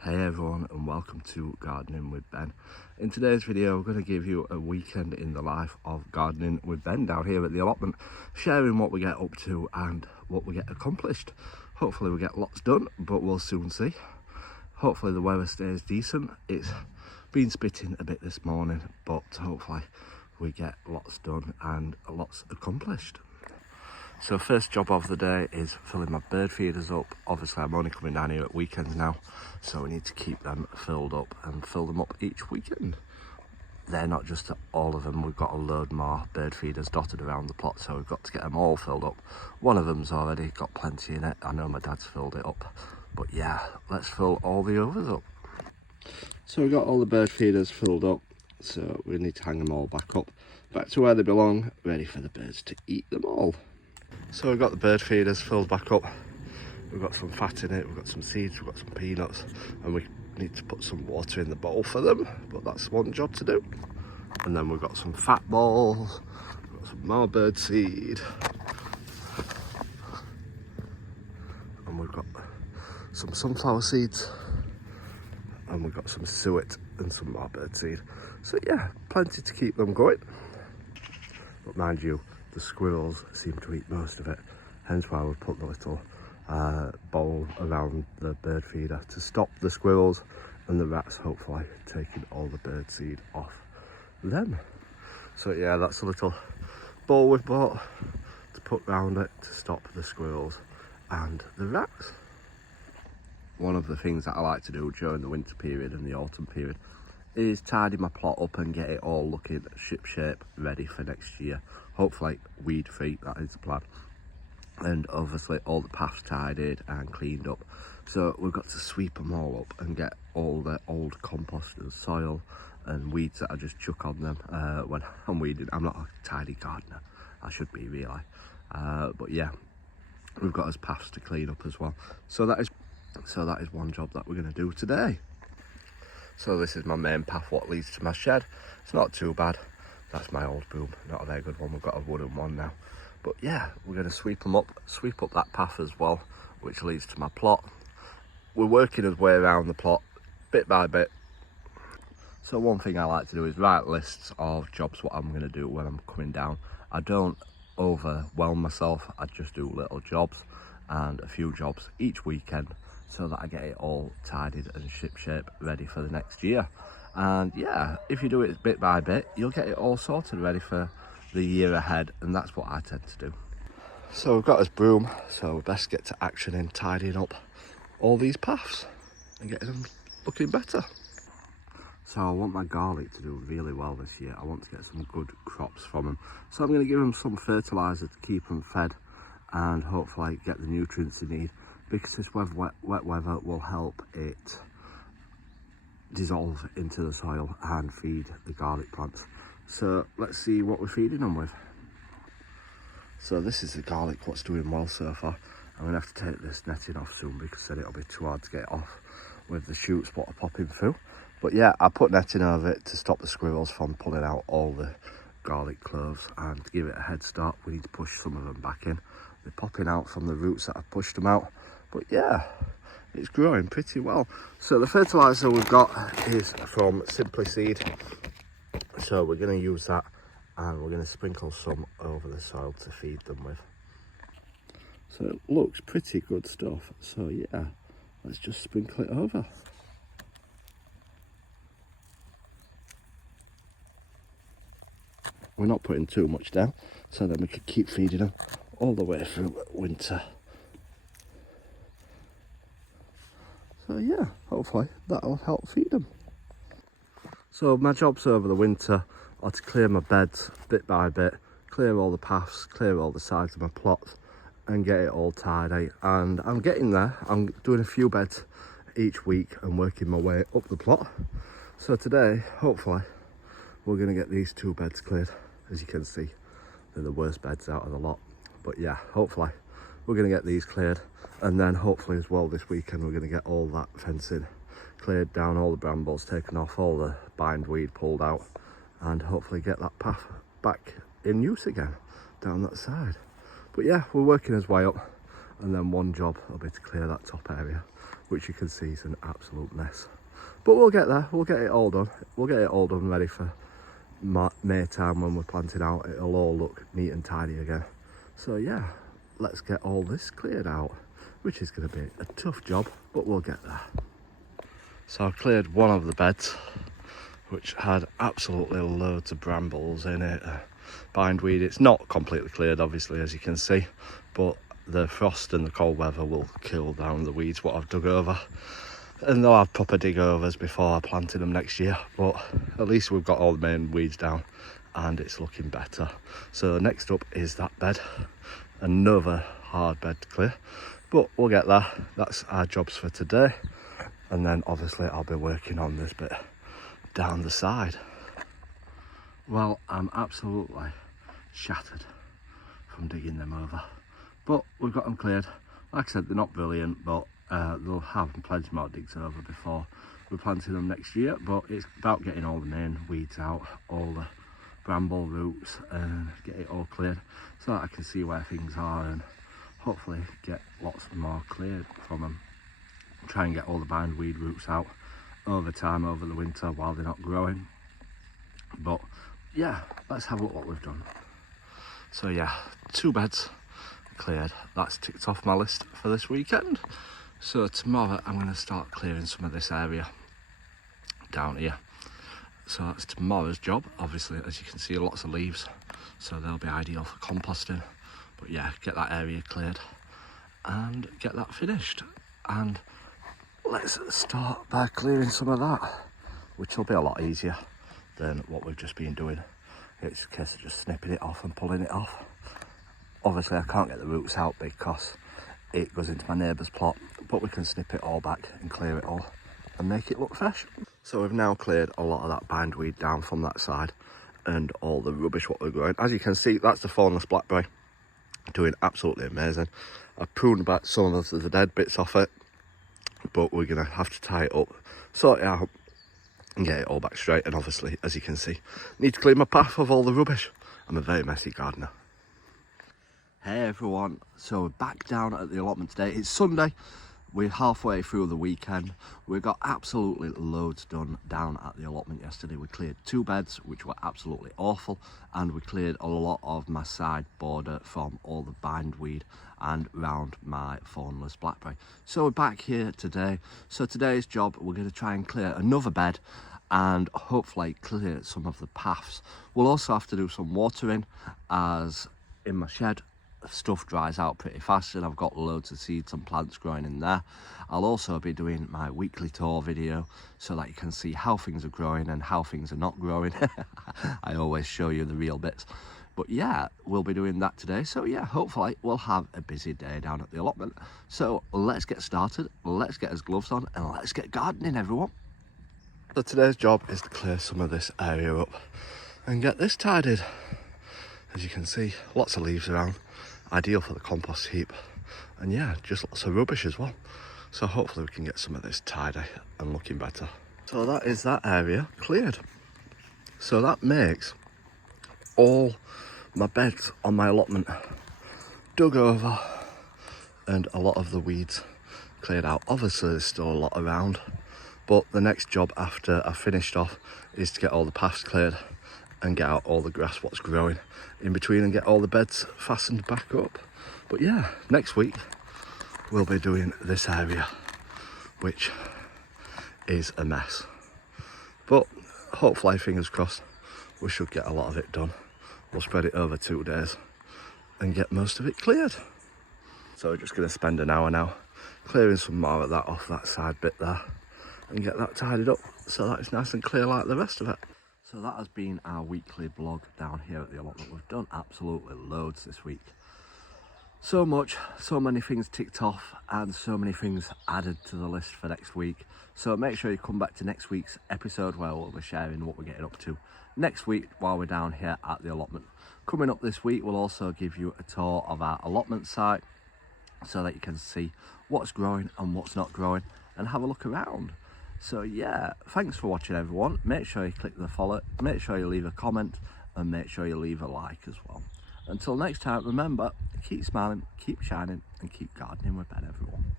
Hey everyone, and welcome to Gardening with Ben. In today's video I'm going to give you a weekend in the life of gardening with Ben down here at the allotment, sharing what we get up to and what we get accomplished. Hopefully we get lots done, but we'll soon see. Hopefully the weather stays decent. It's been spitting a bit this morning, but hopefully we get lots done and lots accomplished. So first job of the day is filling my bird feeders up. Obviously I'm only coming down here at weekends now, so we need to keep them filled up and fill them up each weekend. They're not just all of them, we've got a load more bird feeders dotted around the plot, so we've got to get them all filled up. One of them's already got plenty in it. I know my dad's filled it up, but yeah, let's fill all the others up. So we've got all the bird feeders filled up, so we need to hang them all back to where they belong, ready for the birds to eat them all. So we've got the bird feeders filled back up. We've got some fat in it, we've got some seeds, we've got some peanuts, and we need to put some water in the bowl for them, but that's one job to do. And then we've got some fat balls, we've got some more bird seed, and we've got some sunflower seeds, and we've got some suet and some more bird seed. So yeah, plenty to keep them going. But mind you, the squirrels seem to eat most of it, hence why we've put the little bowl around the bird feeder to stop the squirrels and the rats hopefully taking all the bird seed off them. So yeah, that's a little bowl we've bought to put round it to stop the squirrels and the rats. One of the things that I like to do during the winter period and the autumn period is tidy my plot up and get it all looking ship shape, ready for next year. Hopefully weed free, that is the plan. And obviously all the paths tidied and cleaned up. So we've got to sweep them all up and get all the old compost and soil and weeds that I just chuck on them when I'm weeding. I'm not a tidy gardener, I should be really. But yeah, we've got those paths to clean up as well. So that is one job that we're going to do today. So this is my main path what leads to my shed. It's not too bad. That's my old boom, not a very good one. We've got a wooden one now. But yeah, we're going to sweep up that path as well, which leads to my plot. We're working our way around the plot, bit by bit. So one thing I like to do is write lists of jobs what I'm going to do when I'm coming down. I don't overwhelm myself, I just do little jobs and a few jobs each weekend, so that I get it all tidied and ship shape ready for the next year. And yeah, if you do it bit by bit, you'll get it all sorted ready for the year ahead, and that's what I tend to do. So we've got this broom, so we best get to action in tidying up all these paths and getting them looking better. So I want my garlic to do really well this year. I want to get some good crops from them. So I'm going to give them some fertiliser to keep them fed and hopefully get the nutrients they need, because this wet weather will help it dissolve into the soil and feed the garlic plants. So let's see what we're feeding them with. So this is the garlic what's doing well so far. I'm going to have to take this netting off soon, because then it'll be too hard to get it off with the shoots what are popping through. But yeah, I put netting over it to stop the squirrels from pulling out all the garlic cloves, and to give it a head start we need to push some of them back in. They're popping out from the roots that I've pushed them out. But yeah, it's growing pretty well. So the fertiliser we've got is from Simply Seed. So we're going to use that, and we're going to sprinkle some over the soil to feed them with. So it looks pretty good stuff. So yeah, let's just sprinkle it over. We're not putting too much down, so then we can keep feeding them all the way through winter. So yeah, hopefully that'll help feed them. So my jobs over the winter are to clear my beds bit by bit, clear all the paths, clear all the sides of my plots and get it all tidy. And I'm getting there. I'm doing a few beds each week and working my way up the plot. So today, hopefully, we're going to get these 2 beds cleared. As you can see, they're the worst beds out of the lot. But yeah, hopefully we're going to get these cleared, and then hopefully as well this weekend we're going to get all that fencing cleared down, all the brambles taken off, all the bindweed pulled out, and hopefully get that path back in use again down that side. But yeah, we're working his way up, and then one job will be to clear that top area which you can see is an absolute mess. But we'll get there, we'll get it all done. We'll get it all done ready for May time when we're planting out. It'll all look neat and tidy again. So yeah, let's get all this cleared out, which is going to be a tough job, but we'll get there. So I've cleared one of the beds, which had absolutely loads of brambles in it, bindweed. It's not completely cleared, obviously, as you can see, but the frost and the cold weather will kill down the weeds what I've dug over, and they'll have proper dig overs before I planted them next year. But at least we've got all the main weeds down and it's looking better. So next up is that bed, another hard bed to clear, but we'll get there. That's our jobs for today, and then obviously I'll be working on this bit down the side. Well, I'm absolutely shattered from digging them over, but we've got them cleared. Like I said, they're not brilliant, but they'll have plenty more digs over before we're planting them next year. But it's about getting all the main weeds out, all the bramble roots, and get it all cleared so that I can see where things are and hopefully get lots more cleared from them. Try and get all the bindweed roots out over time, over the winter, while they're not growing. But yeah, let's have a look what we've done. So yeah, 2 beds cleared. That's ticked off my list for this weekend. So tomorrow I'm going to start clearing some of this area down here. So that's tomorrow's job. Obviously, as you can see, lots of leaves, so they'll be ideal for composting. But yeah, get that area cleared and get that finished. And let's start by clearing some of that, which will be a lot easier than what we've just been doing. It's a case of just snipping it off and pulling it off. Obviously I can't get the roots out because it goes into my neighbour's plot, but we can snip it all back and clear it all and make it look fresh. So we've now cleared a lot of that bindweed down from that side and all the rubbish what we're growing. As you can see, that's the thornless blackberry, doing absolutely amazing. I've pruned back some of the dead bits off it, but we're going to have to tie it up, sort it out and get it all back straight. And obviously, as you can see, need to clean my path of all the rubbish. I'm a very messy gardener. Hey everyone, so we're back down at the allotment today. It's Sunday, we're halfway through the weekend. We got absolutely loads done down at the allotment yesterday. We cleared 2 beds, which were absolutely awful, and we cleared a lot of my side border from all the bindweed and round my thornless blackberry. So we're back here today. So today's job, we're going to try and clear another bed and hopefully clear some of the paths. We'll also have to do some watering, as in my shed stuff dries out pretty fast and I've got loads of seeds and plants growing in there. I'll also be doing my weekly tour video so that you can see how things are growing and how things are not growing. I always show you the real bits. But yeah, we'll be doing that today. So yeah, hopefully we'll have a busy day down at the allotment. So let's get started, let's get us gloves on and let's get gardening, everyone. So today's job is to clear some of this area up and get this tidied. As you can see, lots of leaves around, ideal for the compost heap, and yeah, just lots of rubbish as well. So hopefully we can get some of this tidy and looking better. So that is that area cleared. So that makes all my beds on my allotment dug over and a lot of the weeds cleared out. Obviously there's still a lot around, but the next job after I've finished off is to get all the paths cleared and get out all the grass what's growing in between and get all the beds fastened back up. But yeah, next week we'll be doing this area, which is a mess, but hopefully, fingers crossed, we should get a lot of it done. We'll spread it over 2 days and get most of it cleared. So we're just going to spend an hour now clearing some more of that off that side bit there and get that tidied up so that it's nice and clear like the rest of it. So that has been our weekly blog down here at the allotment. We've done absolutely loads this week. So much, so many things ticked off and so many things added to the list for next week. So make sure you come back to next week's episode where we'll be sharing what we're getting up to next week while we're down here at the allotment. Coming up this week, we'll also give you a tour of our allotment site so that you can see what's growing and what's not growing and have a look around. So yeah, thanks for watching everyone. Make sure you click the follow, make sure you leave a comment and make sure you leave a like as well. Until next time, remember, keep smiling, keep shining and keep gardening with Ben, everyone.